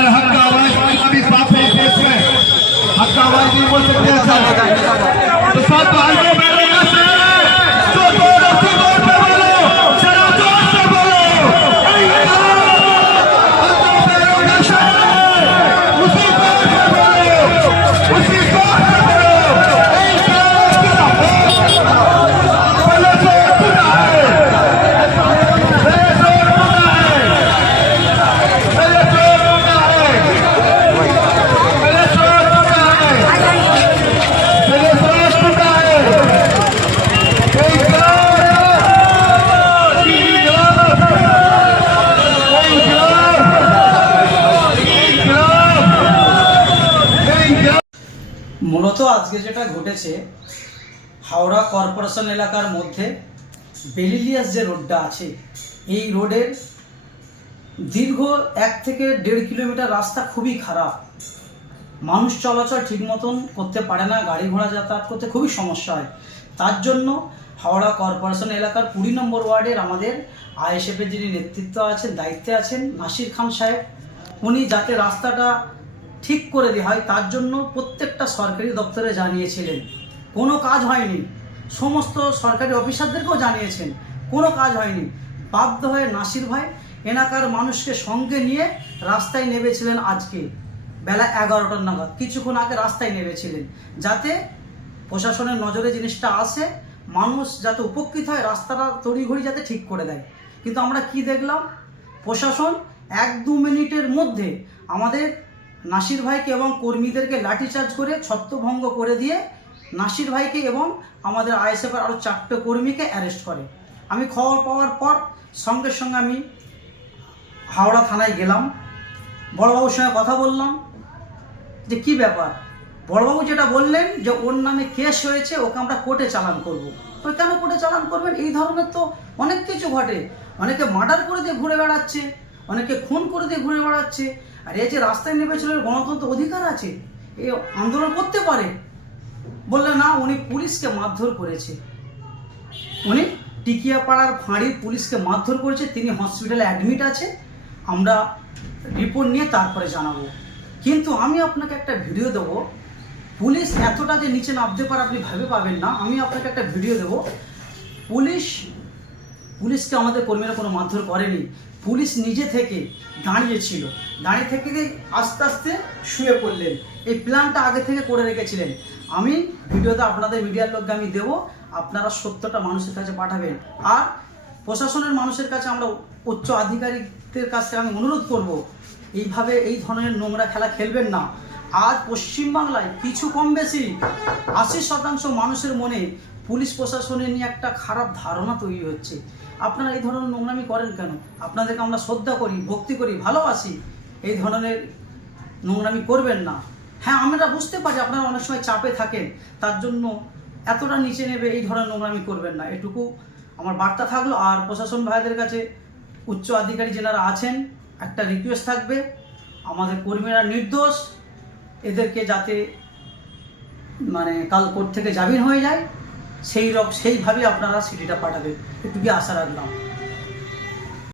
अगर हक का आवाज़ अभी साफ़ है देश में, हक का आवाज़ नहीं बोल सकते हैं सर तो आगे को মূলত আজকে যেটা ঘটেছে, হাওড়া কর্পোরেশন এলাকার মধ্যে বেলিলিয়াস যে রোডটা আছে, এই রোডের দীর্ঘ এক থেকে দেড় কিলোমিটার রাস্তা খুবই খারাপ। মানুষ চলাচল ঠিক মতন করতে পারে না, গাড়ি ঘোড়া যাতায়াত করতে খুবই সমস্যা হয়। তার জন্য হাওড়া কর্পোরেশন এলাকার কুড়ি নম্বর ওয়ার্ডের আমাদের আইএসএফের যিনি নেতৃত্ব আছেন, দায়িত্বে আছেন, নাসির খান সাহেব, উনি যাতে রাস্তাটা ঠিক করে দেওয়া হয় তার জন্য প্রত্যেকটা সরকারি দপ্তরে জানিয়েছিলেন। কোনো কাজ হয়নি। সমস্ত সরকারি অফিসারদেরকেও জানিয়েছেন। কোনো কাজ হয়নি। বাধ্য হয়ে নাসির ভাই এলাকার মানুষকে সঙ্গে নিয়ে রাস্তায় নেমেছিলেন আজকে, বেলা এগারোটার নাগাদ। কিছুক্ষণ আগে রাস্তায় নেমেছিলেন। যাতে প্রশাসনের নজরে জিনিসটা আসে, মানুষ যাতে উপকৃত হয়, রাস্তাটা তড়িঘড়ি যাতে ঠিক করে দেয়। কিন্তু আমরা কি দেখলাম? প্রশাসন এক দু মিনিটের মধ্যে আমাদের নাসির ভাইকে এবং কর্মীদেরকে লাঠিচার্জ করে ছত্রভঙ্গ করে দিয়ে নাসির ভাইকে এবং আমাদের আইএসএফের আরও চারটে কর্মীকে অ্যারেস্ট করে। আমি খবর পাওয়ার পর সঙ্গে সঙ্গে আমি হাওড়া থানায় গেলাম। বড়বাবুর সঙ্গে কথা বললাম যে, কি ব্যাপার? বড়বাবু যেটা বললেন যে, ওর নামে কেস হয়েছে, ওকে আমরা কোর্টে চালান করব। তো কেন কোর্টে চালান করবেন? এই ধরনের তো অনেক কিছু ঘটে। অনেকে মার্ডার করে দিয়ে ঘুরে বেড়াচ্ছে, অনেকে খুন করে দিয়ে ঘুরে বেড়াচ্ছে। আর এই যে রাস্তায় নেমেছিল গণতন্ত্র অধিকার আছে, এ আন্দোলন করতে পারে। বললে না, উনি পুলিশকে মারধর করেছে। উনি টিকিয়াপাড়ার ফাঁড়ির পুলিশকে মারধর করেছে, তিনি হসপিটালে অ্যাডমিট আছে, আমরা রিপোর্ট নিয়ে তারপরে জানাব। কিন্তু আমি আপনাকে একটা ভিডিও দেবো। পুলিশ এতটা যে নিচে নামতে পারে, আপনি ভাবে পাবেন না। আমি আপনাকে একটা ভিডিও দেবো। পুলিশ, পুলিশকে আমাদের কর্মীরা কোনো মারধর করেনি। পুলিশ নিজে থেকে দাঁড়িয়েছিল দাঁড়িয়ে থেকে আস্তে আস্তে শুয়ে পড়লেন। এই প্ল্যানটা আগে থেকে করে রেখেছিলেন। আমি ভিডিওতে আপনাদের মিডিয়ার লোককে আমি দেবো। আপনারা সত্যটা মানুষের কাছে পাঠাবেন। আর প্রশাসনের মানুষের কাছে আমরা উচ্চ আধিকারিকদের কাছে আমি অনুরোধ করব, এইভাবে এই ধরনের নোংরা খেলা খেলবেন না। আজ পশ্চিমবাংলায় কিছু কম বেশি আশি শতাংশ মানুষের মনে পুলিশ প্রশাসনের নিয়ে একটা খারাপ ধারণা তৈরি হচ্ছে। আপনারা এই ধরনের নোংরামি করেন কেন? আপনাদেরকে আমরা শ্রদ্ধা করি, ভক্তি করি, ভালোবাসি। এই ধরনের নোংরামি করবেন না। হ্যাঁ আমরা বুঝতে পারি আপনারা অনেক সময় চাপে থাকেন। তার জন্য এতটা নিচে নেবে এই ধরনের নোংরামি করবেন না। এটুকু আমার বার্তা থাকল। আর প্রশাসন ভাইদের কাছে উচ্চ আধিকারী যেনারা আছেন, একটা রিকোয়েস্ট থাকবে। আমাদের কর্মীরা নির্দোষ। এদেরকে যাতে মানে কাল কোর্ট থেকে জামিন হয়ে যায়। সেই রক সেইভাবে আপনারা সিটিটা পাঠাবেন। একটু কি আশা রাখলাম।